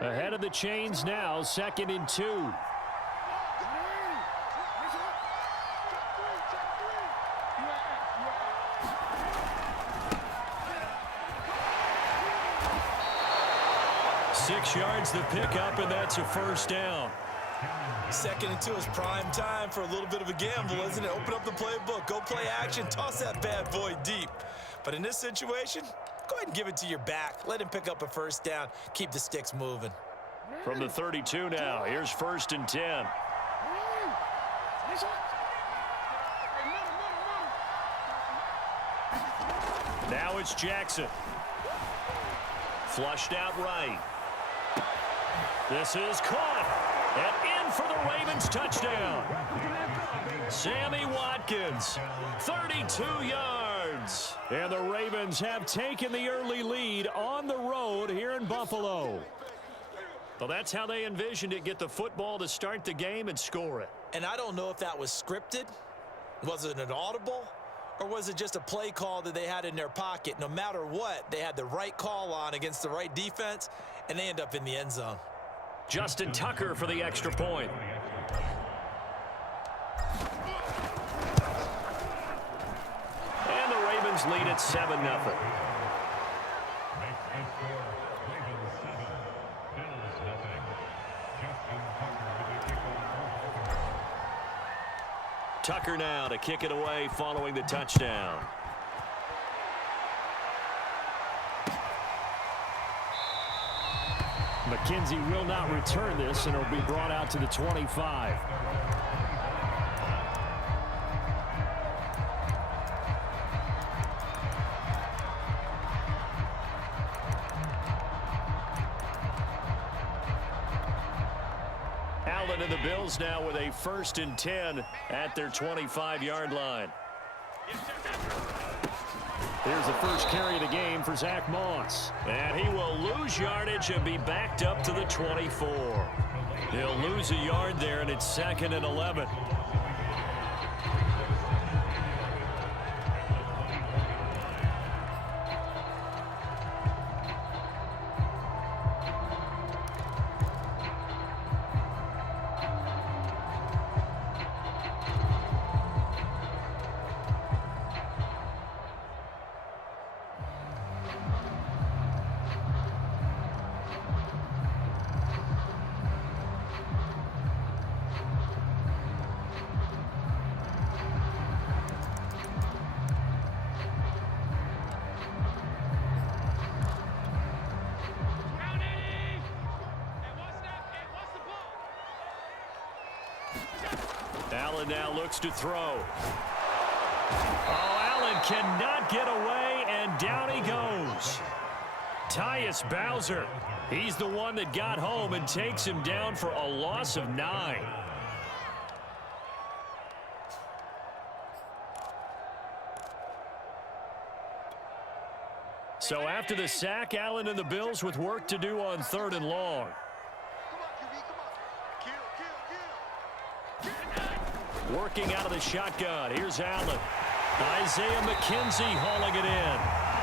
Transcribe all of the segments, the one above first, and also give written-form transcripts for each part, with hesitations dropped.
Ahead of the chains now, 2nd and 2. Six yards the pickup, and that's a first down. 2nd and 2 is prime time for a little bit of a gamble, isn't it? Open up the playbook, go play action, toss that bad boy deep. But in this situation, go ahead and give it to your back. Let him pick up a first down. Keep the sticks moving. From the 32 now, here's 1st and 10. Now it's Jackson. Flushed out right. This is caught. And in for the Ravens touchdown. Sammy Watkins, 32 yards. And the Ravens have taken the early lead on the road here in Buffalo. Well, that's how they envisioned it, get the football to start the game and score it. And I don't know if that was scripted. Was it an audible? Or was it just a play call that they had in their pocket? No matter what, they had the right call on against the right defense, and they end up in the end zone. Justin Tucker for the extra point. And the Ravens lead at 7-0. Tucker now to kick it away following the touchdown. McKenzie will not return this, and it'll be brought out to the 25. Allen and the Bills now with a 1st and 10 at their 25-yard line. Here's the first carry of the game for Zach Moss. And he will lose yardage and be backed up to the 24. He'll lose a yard there, and it's 2nd and 11. Allen now looks to throw. Oh, Allen cannot get away, and down he goes. Tyus Bowser, he's the one that got home and takes him down for a loss of 9. So after the sack, Allen and the Bills with work to do on 3rd and long. Working out of the shotgun. Here's Allen. Isaiah McKenzie hauling it in.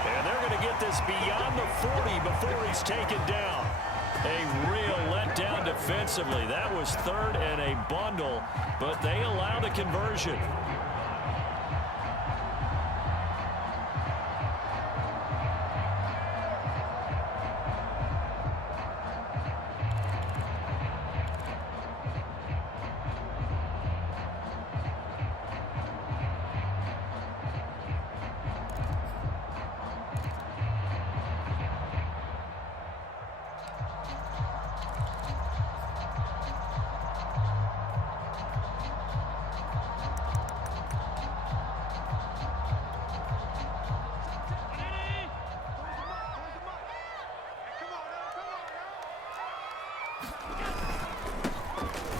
And they're going to get this beyond the 40 before he's taken down. A real letdown defensively. That was 3rd and a bundle, but they allow the conversion.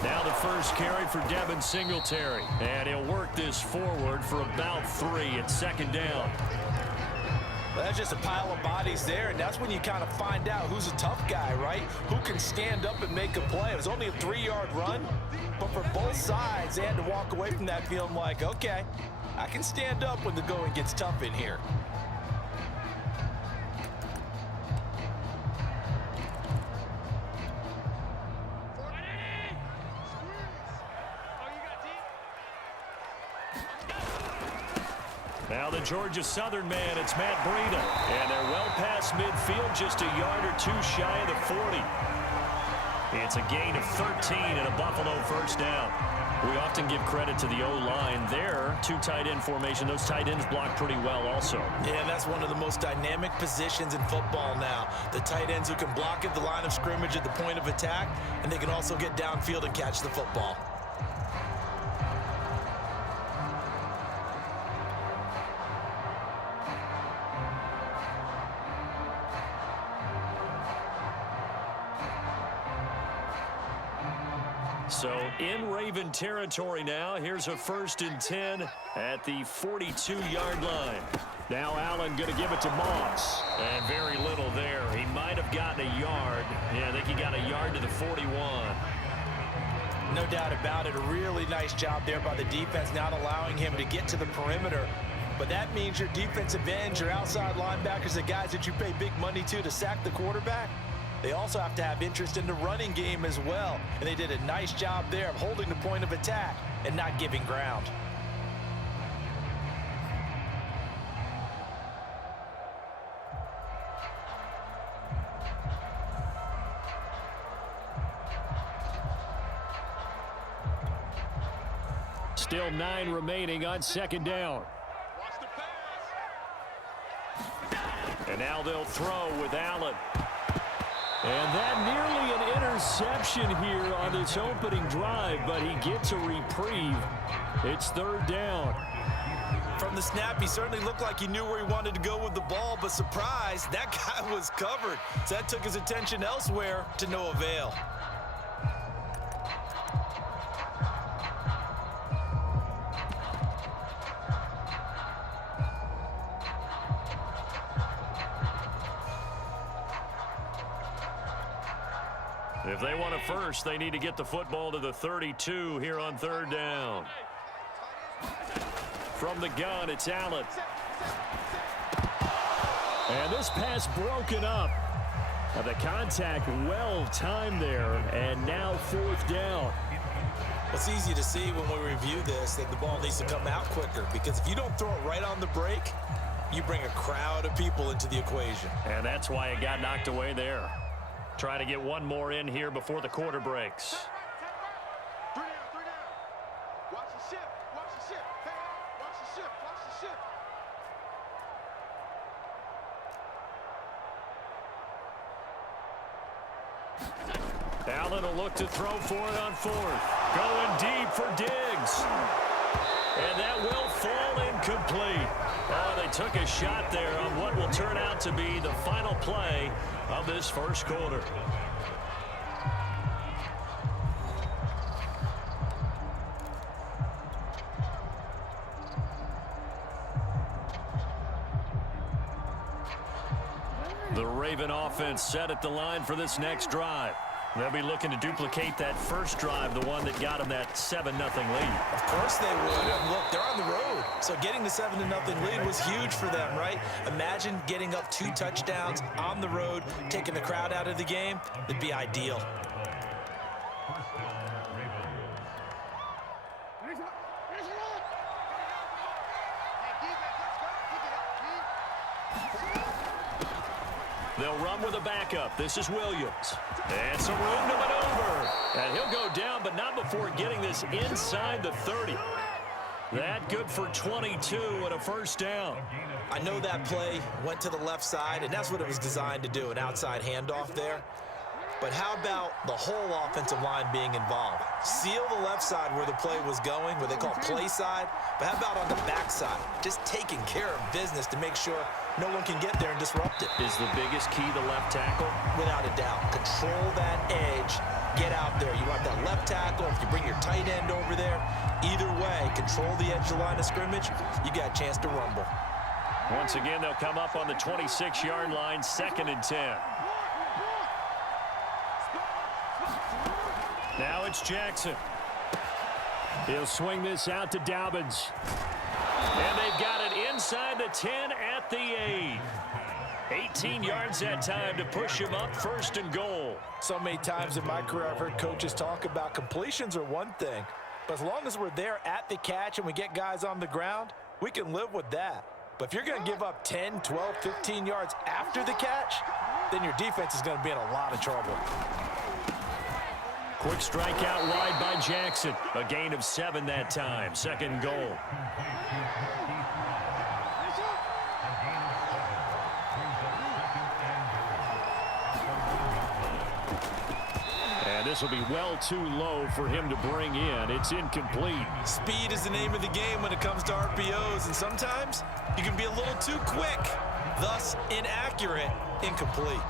Now the first carry for Devin Singletary. And he'll work this forward for about 3 at 2nd down. Well, that's just a pile of bodies there, and that's when you kind of find out who's a tough guy, right? Who can stand up and make a play. It was only a 3-yard run, but for both sides, they had to walk away from that feeling like, okay, I can stand up when the going gets tough in here. Now the Georgia Southern man, it's Matt Breida. And they're well past midfield, just a yard or two shy of the 40. It's a gain of 13 and a Buffalo first down. We often give credit to the O-line there. Two tight end formation. Those tight ends block pretty well also. Yeah, that's one of the most dynamic positions in football now. The tight ends who can block at the line of scrimmage at the point of attack, and they can also get downfield and catch the football. So in Raven territory now. Here's a 1st and 10 at the 42-yard line. Now Allen going to give it to Moss. And very little there. He might have gotten a yard. Yeah, I think he got a yard to the 41. No doubt about it. A really nice job there by the defense, not allowing him to get to the perimeter. But that means your defensive ends, your outside linebackers, the guys that you pay big money to sack the quarterback, they also have to have interest in the running game as well. And they did a nice job there of holding the point of attack and not giving ground. Still 9 remaining on 2nd down. And now they'll throw with Allen. And that nearly an interception here on this opening drive, but he gets a reprieve. It's 3rd down. From the snap, he certainly looked like he knew where he wanted to go with the ball, but surprise, that guy was covered. So that took his attention elsewhere to no avail. If they want a first, they need to get the football to the 32 here on 3rd down. From the gun, it's Allen. And this pass broken up. The contact well timed there, and now 4th down. It's easy to see when we review this that the ball needs to come out quicker, because if you don't throw it right on the break, you bring a crowd of people into the equation. And that's why it got knocked away there. Trying to get one more in here before the quarter breaks. 3 down, 3 down. Watch the shift, watch the shift. Hey, watch the shift, watch the shift. Allen will look to throw for it on 4th. Going deep for Diggs. And that will fall incomplete. Oh, they took a shot there on what will turn out to be the final play of this first quarter. The Raven offense set at the line for this next drive. They'll be looking to duplicate that first drive, the one that got them that 7-0 lead. Of course they would. And look, they're on the road. So getting the 7-0 lead was huge for them, right? Imagine getting up 2 touchdowns on the road, taking the crowd out of the game. It'd be ideal. They'll run with a backup. This is Williams. And some room to maneuver. And he'll go down, but not before getting this inside the 30. That good for 22 and a first down. I know that play went to the left side, and that's what it was designed to do, an outside handoff there. But how about the whole offensive line being involved? Seal the left side where the play was going, what they call play side. But how about on the back side? Just taking care of business to make sure no one can get there and disrupt it. Is the biggest key the left tackle? Without a doubt. Control that edge. Get out there. You want that left tackle. If you bring your tight end over there, either way, control the edge of the line of scrimmage, you got a chance to rumble. Once again, they'll come up on the 26-yard line, 2nd and 10. Now it's Jackson. He'll swing this out to Dobbins. And they've got it inside the 10 at the 8. 18 yards that time to push him up 1st and goal. So many times in my career I've heard coaches talk about completions are one thing, but as long as we're there at the catch and we get guys on the ground, we we can live with that. But if you're going to give up 10, 12, 15 yards after the catch, then your defense is going to be in a lot of trouble. Quick strike out wide by Jackson. A gain of 7 that time. Second goal. And this will be well too low for him to bring in. It's incomplete. Speed is the name of the game when it comes to RPOs, and sometimes you can be a little too quick, thus inaccurate, incomplete.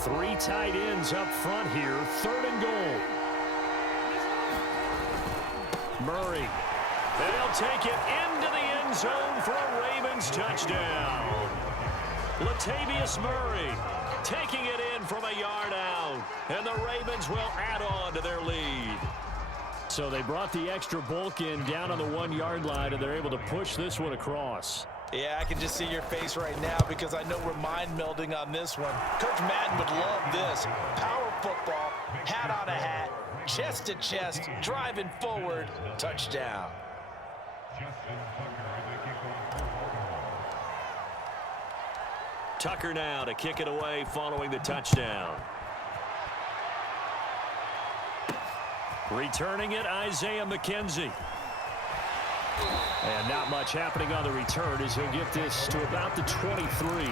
Three tight ends up front here. 3rd and goal. Murray. And he'll take it into the end zone for a Ravens touchdown. Latavius Murray taking it in from a yard out. And the Ravens will add on to their lead. So they brought the extra bulk in down on the 1-yard line, and they're able to push this one across. Yeah, I can just see your face right now because I know we're mind melding on this one. Coach Madden would love this. Power football, hat on a hat, chest to chest, driving forward, touchdown. Tucker now to kick it away following the touchdown. Returning it, Isaiah McKenzie. And not much happening on the return as he'll get this to about the 23.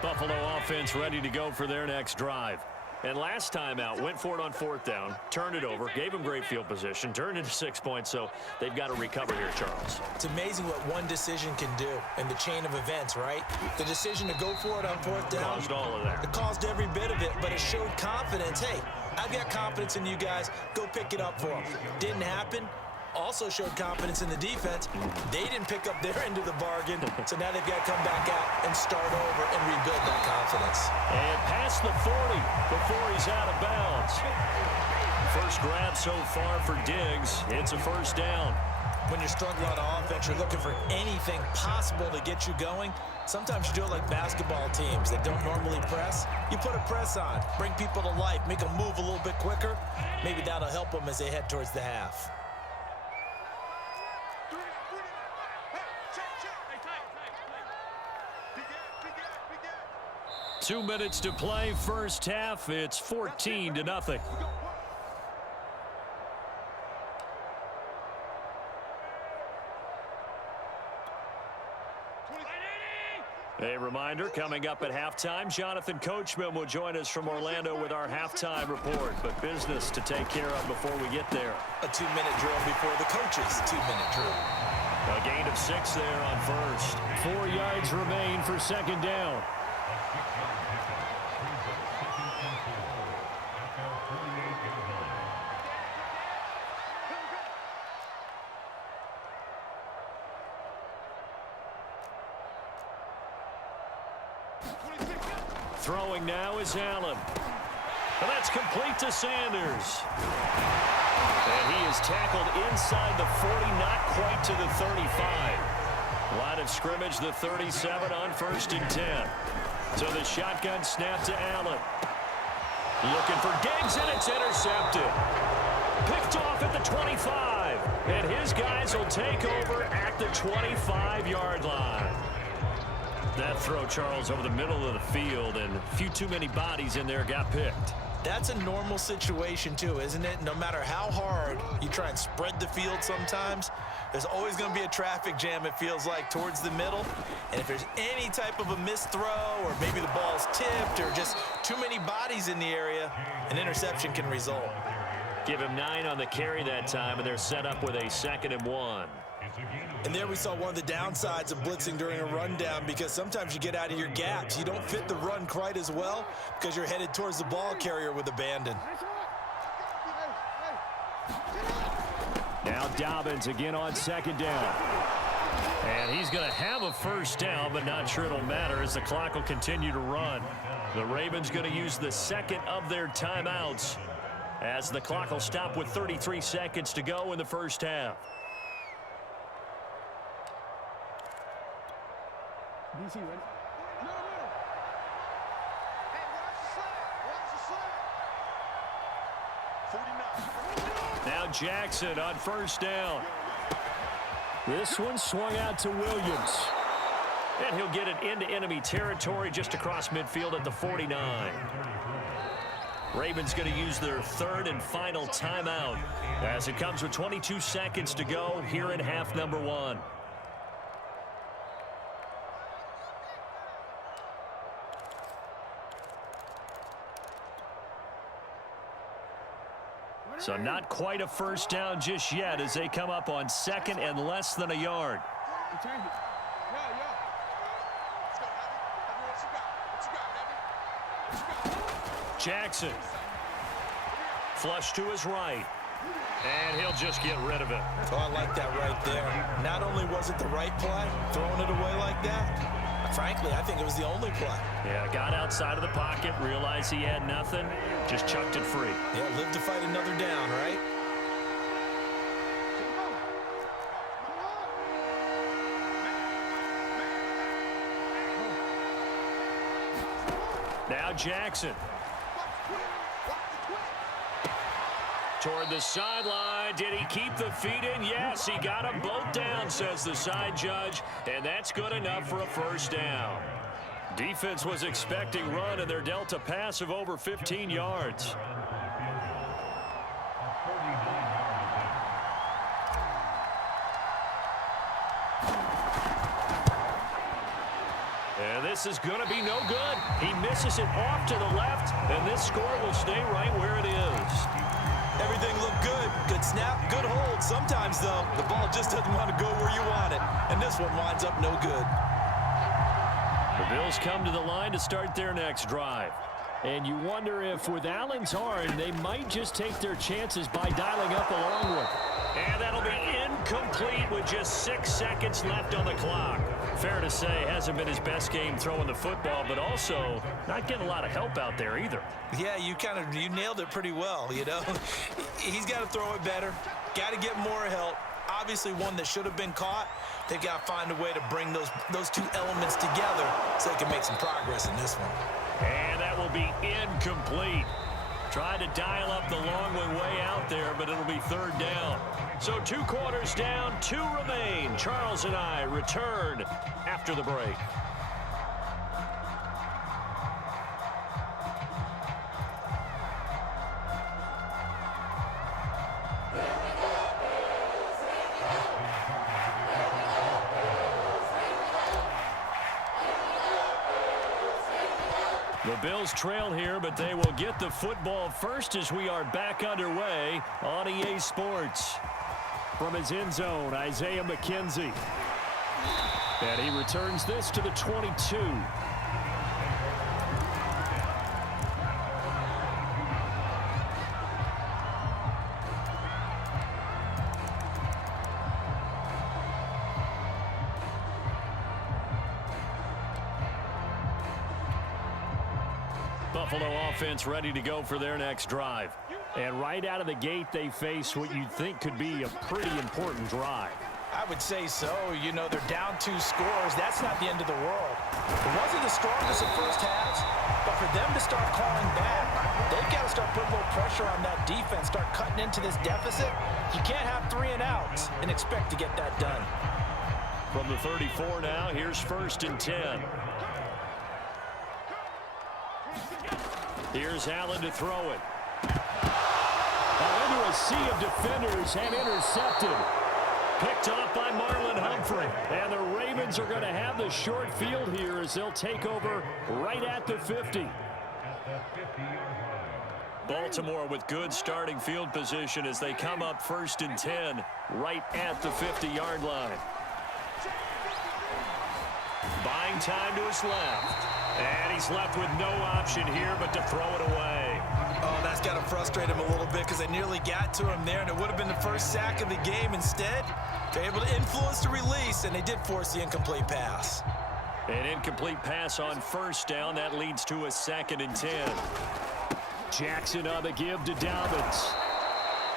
Buffalo offense ready to go for their next drive. And last time out, went for it on 4th down, turned it over, gave them great field position, turned into 6 points, so they've got to recover here, Charles. It's amazing what one decision can do in the chain of events, right? The decision to go for it on 4th down. Caused all of that. It caused every bit of it, but it showed confidence. Hey, I've got confidence in you guys. Go pick it up for them. Didn't happen. Also showed confidence in the defense. They didn't pick up their end of the bargain, so now they've got to come back out and start over and rebuild that confidence. And past the 40 before he's out of bounds. First grab so far for Diggs. It's a 1st down. When you're struggling on offense, you're looking for anything possible to get you going. Sometimes you do it like basketball teams that don't normally press. You put a press on, bring people to life, make them move a little bit quicker. Maybe that'll help them as they head towards the half. 2 minutes to play, first half. It's 14-0. A reminder, coming up at halftime, Jonathan Coachman will join us from Orlando with our halftime report. But business to take care of before we get there. A 2-minute drill before the coach's 2-minute drill. A gain of 6 there on 1st. 4 yards remain for 2nd down. Throwing now is Allen. And that's complete to Sanders. And he is tackled inside the 40, not quite to the 35. Line of scrimmage, the 37 on 1st and 10. So the shotgun snap to Allen. Looking for Diggs, and it's intercepted. Picked off at the 25. And his guys will take over at the 25-yard line. That throw, Charles, over the middle of the field, and a few too many bodies in there got picked. That's a normal situation, too, isn't it? No matter how hard you try and spread the field sometimes, there's always going to be a traffic jam, it feels like, towards the middle. And if there's any type of a missed throw, or maybe the ball's tipped, or just too many bodies in the area, an interception can result. Give him 9 on the carry that time, and they're set up with a 2nd and 1. And there we saw one of the downsides of blitzing during a rundown, because sometimes you get out of your gaps. You don't fit the run quite as well because you're headed towards the ball carrier with abandon. Now Dobbins again on 2nd down. And he's going to have a 1st down, but not sure it'll matter as the clock will continue to run. The Ravens going to use the 2nd of their timeouts as the clock will stop with 33 seconds to go in the 1st half. DC, ready? No. Hey, watch the slide. Watch the slide. 49. Now Jackson on first down. This one swung out to Williams. And he'll get it into enemy territory just across midfield at the 49. Ravens going to use their third and final timeout as it comes with 22 seconds to go here in half number one. So not quite a first down just yet as they come up on second and less than a yard. Return it. Let's go, Heavy. What you got, Heavy? Jackson. Flush to his right. And he'll just get rid of it. Oh, I like that right there. Not only was it the right play, throwing it away like that, frankly, I think it was the only play. Yeah, got outside of the pocket, realized he had nothing, just chucked it free. Yeah, live to fight another down, right? Now Jackson. Toward the sideline. Did he keep the feet in? Yes, he got them both down, says the side judge, and that's good enough for a first down. Defense was expecting run, and they're dealt a pass of over 15 yards. And this is going to be no good. He misses it off to the left, and this score will stay right where it is. Everything looked good. Good snap, good hold. Sometimes, though, the ball just doesn't want to go where you want it. And this one winds up no good. The Bills come to the line to start their next drive. And you wonder if with Allen's arm, they might just take their chances by dialing up a long one. And that'll be incomplete with just 6 seconds left on the clock. Fair to say, hasn't been his best game throwing the football, but also not getting a lot of help out there either. Yeah, you nailed it pretty well, you know. He's got to throw it better. Got to get more help. Obviously one that should have been caught. They've got to find a way to bring those two elements together so they can make some progress in this one. And that will be incomplete. Tried to dial up the long one way out there, but it'll be third down. So 2 quarters down, 2 remain. Charles and I return after the break. The Bills trail here, but they will get the football first as we are back underway on EA Sports. From his end zone, Isaiah McKenzie. And he returns this to the 22. Buffalo offense ready to go for their next drive. And right out of the gate, they face what you'd think could be a pretty important drive. I would say so. You know, they're down 2 scores. That's not the end of the world. It wasn't the strongest of first halves, but for them to start calling back, they've got to start putting a little pressure on that defense, start cutting into this deficit. You can't have 3 and outs and expect to get that done. From the 34 now, here's first and 10. Here's Allen to throw it. Into a sea of defenders and intercepted. Picked off by Marlon Humphrey. And the Ravens are going to have the short field here as they'll take over right at the 50. Baltimore with good starting field position as they come up first and 10 right at the 50-yard line. Buying time to his left. And he's left with no option here but to throw it away. Oh, that's got to frustrate him a little bit because they nearly got to him there, and it would have been the first sack of the game. Instead, they're able to influence the release, and they did force the incomplete pass. An incomplete pass on first down. That leads to a 2nd and 10. Jackson on the give to Dobbins.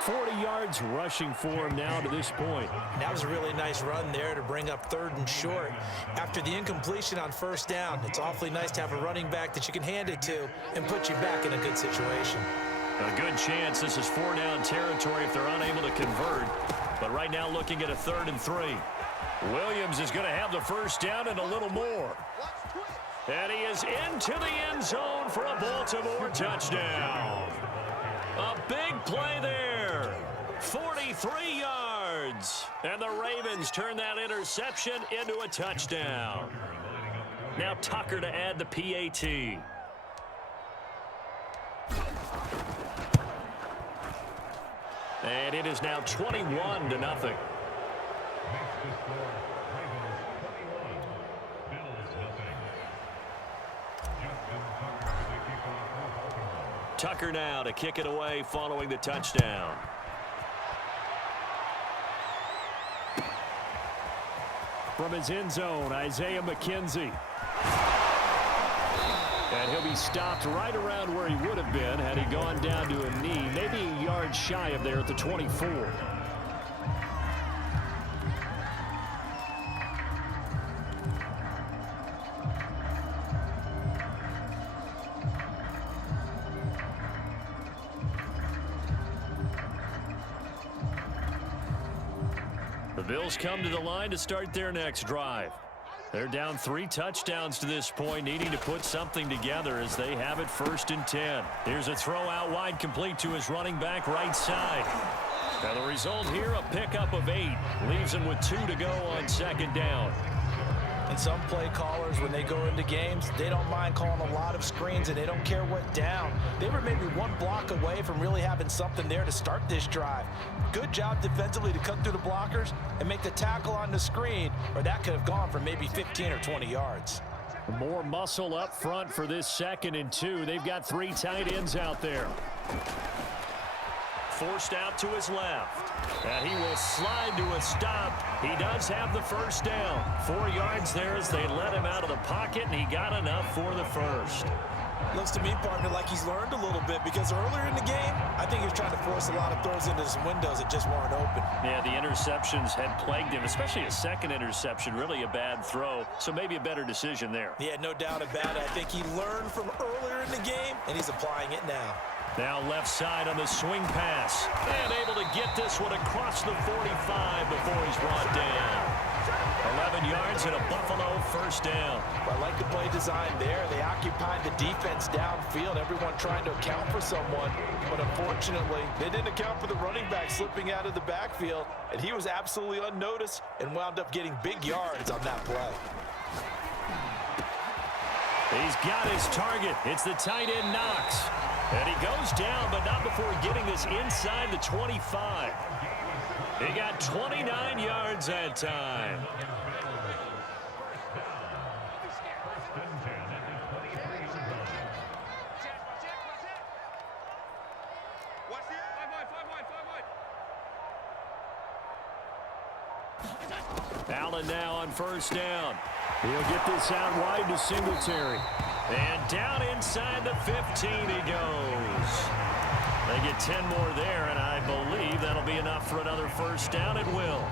40 yards rushing for him now to this point. That was a really nice run there to bring up 3rd and short. After the incompletion on 1st down, it's awfully nice to have a running back that you can hand it to and put you back in a good situation. A good chance this is 4-down territory if they're unable to convert. But right now looking at a 3rd and 3. Williams is going to have the 1st down and a little more. And he is into the end zone for a Baltimore touchdown. A big play there. 43 yards. And the Ravens turn that interception into a touchdown. Now Tucker to add the PAT. And it is now 21-0. Tucker now to kick it away following the touchdown. From his end zone, Isaiah McKenzie. And he'll be stopped right around where he would have been had he gone down to a knee, maybe a yard shy of there at the 24. The Bills come to the line to start their next drive. They're down 3 touchdowns to this point, needing to put something together as they have it 1st and 10. Here's a throw out wide, complete to his running back right side. And the result here, a pickup of 8. Leaves him with 2 to go on 2nd down. And some play callers, when they go into games, they don't mind calling a lot of screens, and they don't care what down. They were maybe 1 block away from really having something there to start this drive. Good job defensively to cut through the blockers and make the tackle on the screen, or that could have gone for maybe 15 or 20 yards. More muscle up front for this 2nd and 2. They've got 3 tight ends out there. Forced out to his left. And he will slide to a stop. He does have the 1st down. 4 yards there as they let him out of the pocket, and he got enough for the 1st. Looks to me, partner, like he's learned a little bit, because earlier in the game, I think he was trying to force a lot of throws into some windows that just weren't open. Yeah, the interceptions had plagued him, especially a 2nd interception, really a bad throw, so maybe a better decision there. Yeah, no doubt about it. I think he learned from earlier in the game, and he's applying it now. Now left side on the swing pass. And able to get this one across the 45 before he's brought down. 11 yards and a Buffalo 1st down. I like the play design there. They occupied the defense downfield, everyone trying to account for someone. But unfortunately, they didn't account for the running back slipping out of the backfield, and he was absolutely unnoticed and wound up getting big yards on that play. He's got his target. It's the tight end Knox. And he goes down, but not before getting this inside the 25. He got 29 yards that time. Allen now on 1st down. He'll get this out wide to Singletary. And down inside the 15 he goes. They get 10 more there, and I believe that'll be enough for another 1st down. It will.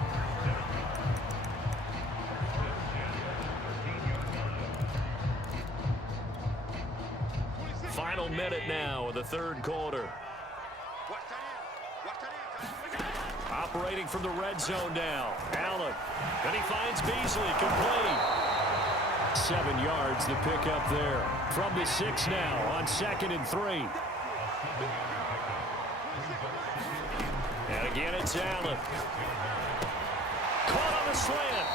Final minute now of the 3rd quarter. Operating from the red zone now. Allen. And he finds Beasley complete. 7 yards the pick up there. From the 6 now on 2nd and 3. And again it's Allen. Caught on the slant.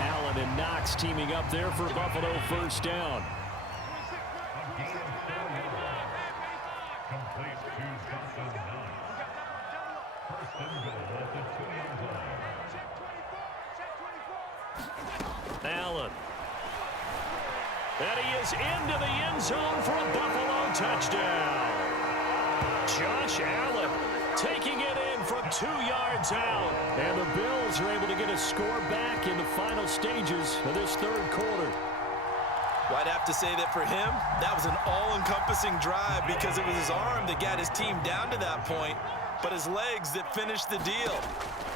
Allen and Knox teaming up there for Buffalo 1st down. Allen. And he is into the end zone for a Buffalo touchdown. Josh Allen taking it in from 2 yards out. And the Bills are able to get a score back in the final stages of this 3rd quarter. Well, I'd have to say that for him, that was an all-encompassing drive because it was his arm that got his team down to that point. but his legs that finished the deal.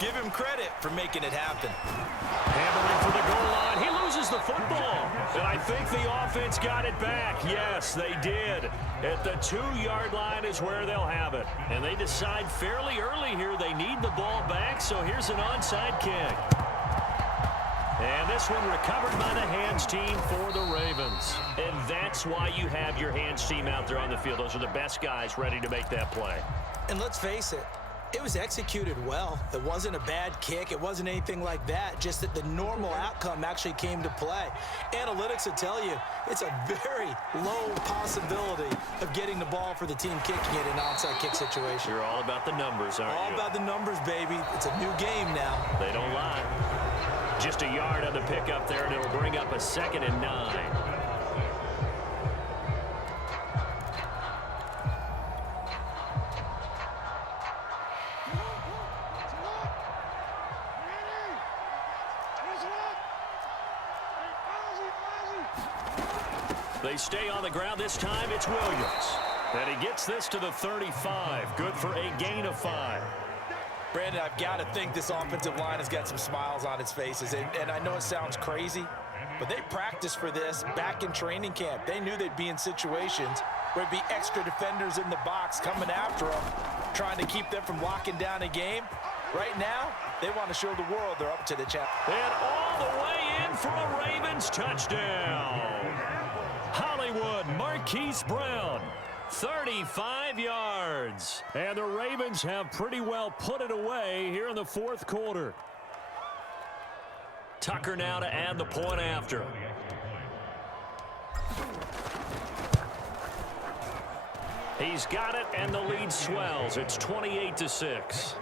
Give him credit for making it happen. Hammering for the goal line. He loses the football. And I think the offense got it back. Yes, they did. At the 2-yard line is where they'll have it. And they decide fairly early here they need the ball back, so here's an onside kick. And this one recovered by the hands team for the Ravens. And that's why you have your hands team out there on the field. Those are the best guys ready to make that play. And let's face it, it was executed well. It wasn't a bad kick. It wasn't anything like that. Just that the normal outcome actually came to play. Analytics will tell you it's a very low possibility of getting the ball for the team kicking it in an onside kick situation. You're all about the numbers, aren't you? All about the numbers, baby. It's a new game now. They don't lie. Just a yard on the pickup there, and it'll bring up a 2nd and 9. They stay on the ground. This time it's Williams. And he gets this to the 35. Good for a gain of 5. Brandon, I've got to think this offensive line has got some smiles on its faces. And I know it sounds crazy, but they practiced for this back in training camp. They knew they'd be in situations where it'd be extra defenders in the box coming after them, trying to keep them from locking down a game. Right now, they want to show the world they're up to the challenge. And all the way in for a Ravens touchdown. Hollywood Marquise Brown, 35 yards. And the Ravens have pretty well put it away here in the 4th quarter. Tucker now to add the point after. He's got it, and the lead swells. It's 28-6.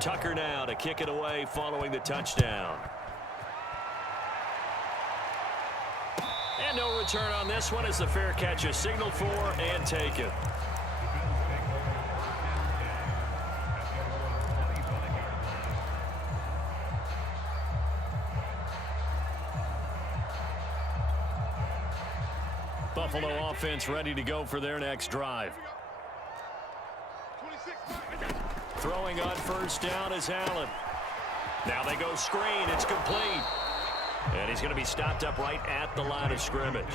Tucker now to kick it away following the touchdown. And no return on this one as the fair catch is signaled for and taken. Buffalo offense ready to go for their next drive. Throwing on first down is Allen. Now they go screen. It's complete. And he's going to be stopped up right at the line of scrimmage.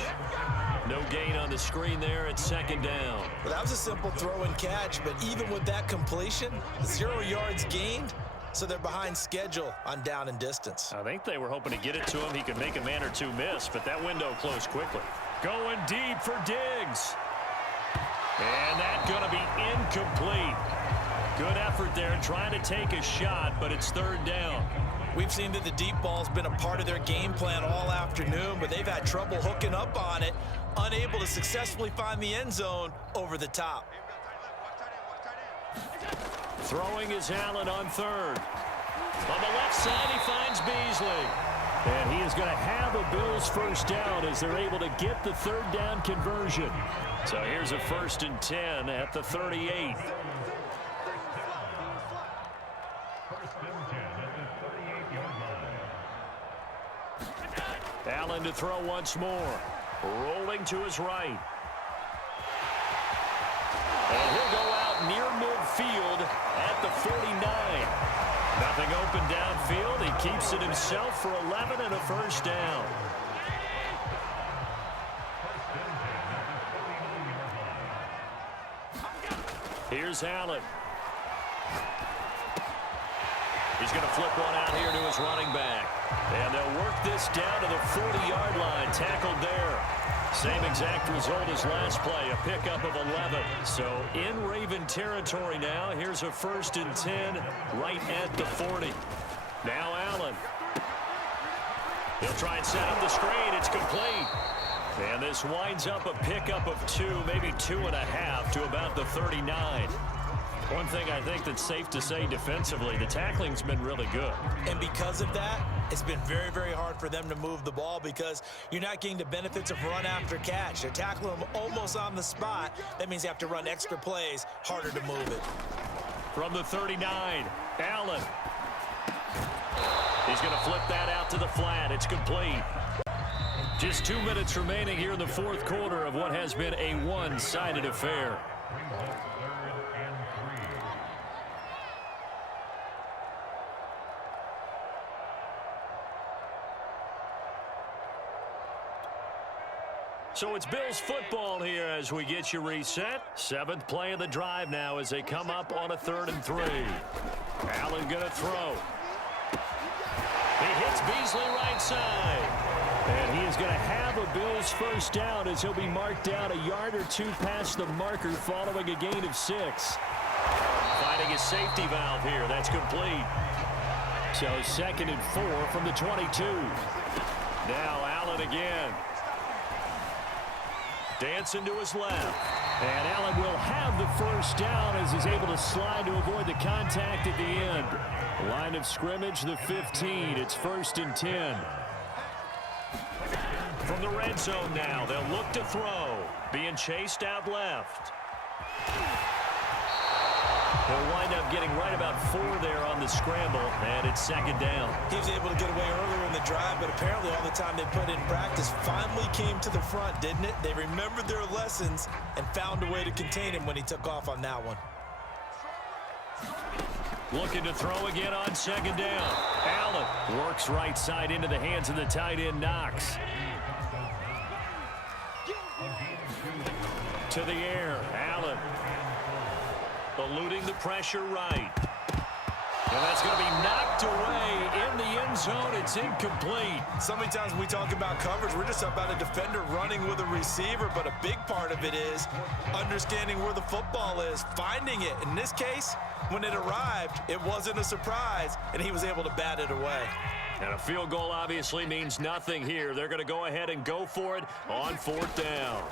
No gain on the screen there at 2nd down. Well, that was a simple throw and catch, but even with that completion, 0 yards gained, so they're behind schedule on down and distance. I think they were hoping to get it to him. He could make a man or two miss, but that window closed quickly. Going deep for Diggs. And that's going to be incomplete. Good effort there trying to take a shot, but it's 3rd down. We've seen that the deep ball's been a part of their game plan all afternoon, but they've had trouble hooking up on it, unable to successfully find the end zone over the top. Throwing is Allen on 3rd. On the left side, he finds Beasley. And he is going to have a Bills first down as they're able to get the 3rd down conversion. So here's a 1st and 10 at the 38. Allen to throw once more. Rolling to his right. And he'll go out near midfield at the 49. Nothing open downfield. He keeps it himself for 11 and a first down. Here's Allen. He's going to flip one out here to his running back. And they'll work this down to the 40-yard line. Tackled there. Same exact result as last play, a pickup of 11. So in Raven territory now. Here's a 1st and 10 right at the 40. Now Allen. He'll try and set up the screen. It's complete. And this winds up a pickup of 2, maybe 2.5 to about the 39. One thing I think that's safe to say defensively, the tackling's been really good. And because of that, it's been very, very hard for them to move the ball because you're not getting the benefits of run after catch. They're tackling them almost on the spot. That means you have to run extra plays, harder to move it. From the 39, Allen. He's going to flip that out to the flat. It's complete. Just 2 minutes remaining here in the fourth quarter of what has been a one-sided affair. So it's Bills football here as we get you reset. Seventh play of the drive now as they come up on a 3rd and 3. Allen going to throw. He hits Beasley right side. And he is going to have a Bills first down as he'll be marked down a yard or two past the marker following a gain of 6. Finding his safety valve here. That's complete. So 2nd and 4 from the 22. Now Allen again. Dancing to his left. And Allen will have the first down as he's able to slide to avoid the contact at the end. Line of scrimmage, the 15. It's 1st and 10. From the red zone now, they'll look to throw. Being chased out left. He'll wind up getting right about 4 there on the scramble, and it's 2nd down. He was able to get away earlier in the drive, but apparently all the time they put in practice finally came to the front, didn't it? They remembered their lessons and found a way to contain him when he took off on that one. Looking to throw again on 2nd down. Allen works right side into the hands of the tight end, Knox. To the air, Allen. Eluding the pressure right. And that's going to be knocked away in the end zone. It's incomplete. So many times when we talk about coverage, we're just about a defender running with a receiver, but a big part of it is understanding where the football is, finding it. In this case, when it arrived, it wasn't a surprise, and he was able to bat it away. And a field goal obviously means nothing here. They're going to go ahead and go for it on 4th down.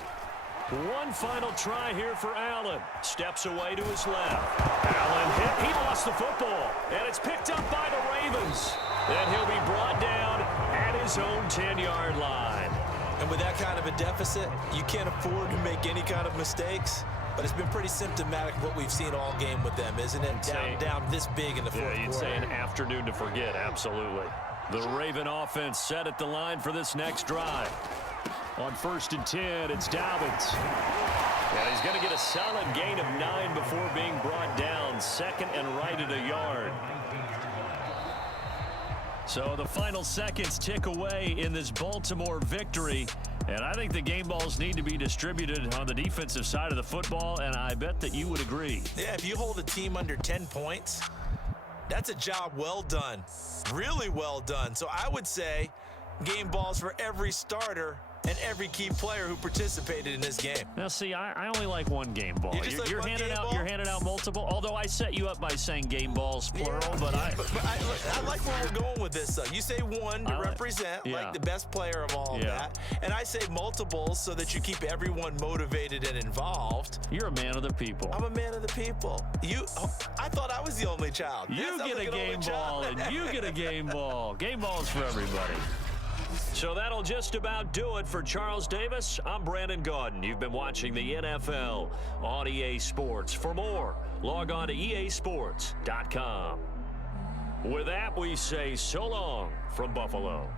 One final try here for Allen. Steps away to his left. Allen hit. He lost the football. And it's picked up by the Ravens. And he'll be brought down at his own 10-yard line. And with that kind of a deficit, you can't afford to make any kind of mistakes. But it's been pretty symptomatic of what we've seen all game with them, isn't it? Down this big in the fourth quarter. You'd say an afternoon to forget, absolutely. The Raven offense set at the line for this next drive. On 1st and 10, it's Dobbins. And he's going to get a solid gain of 9 before being brought down. 2nd and right at a yard. So the final seconds tick away in this Baltimore victory. And I think the game balls need to be distributed on the defensive side of the football, and I bet that you would agree. Yeah, if you hold a team under 10 points, that's a job well done. Really well done. So I would say game balls for every starter and every key player who participated in this game. Now, see, I only like one game ball. You're handing out multiple. Although I set you up by saying game balls plural, but I like where we're going with this. You say one to represent like the best player of all of that, and I say multiples so that you keep everyone motivated and involved. You're a man of the people. I'm a man of the people. I thought I was the only child. You get a game ball, and you get a game ball. Game balls for everybody. So that'll just about do it for Charles Davis. I'm Brandon Gaudin. You've been watching the NFL on EA Sports. For more, log on to easports.com. With that, we say so long from Buffalo.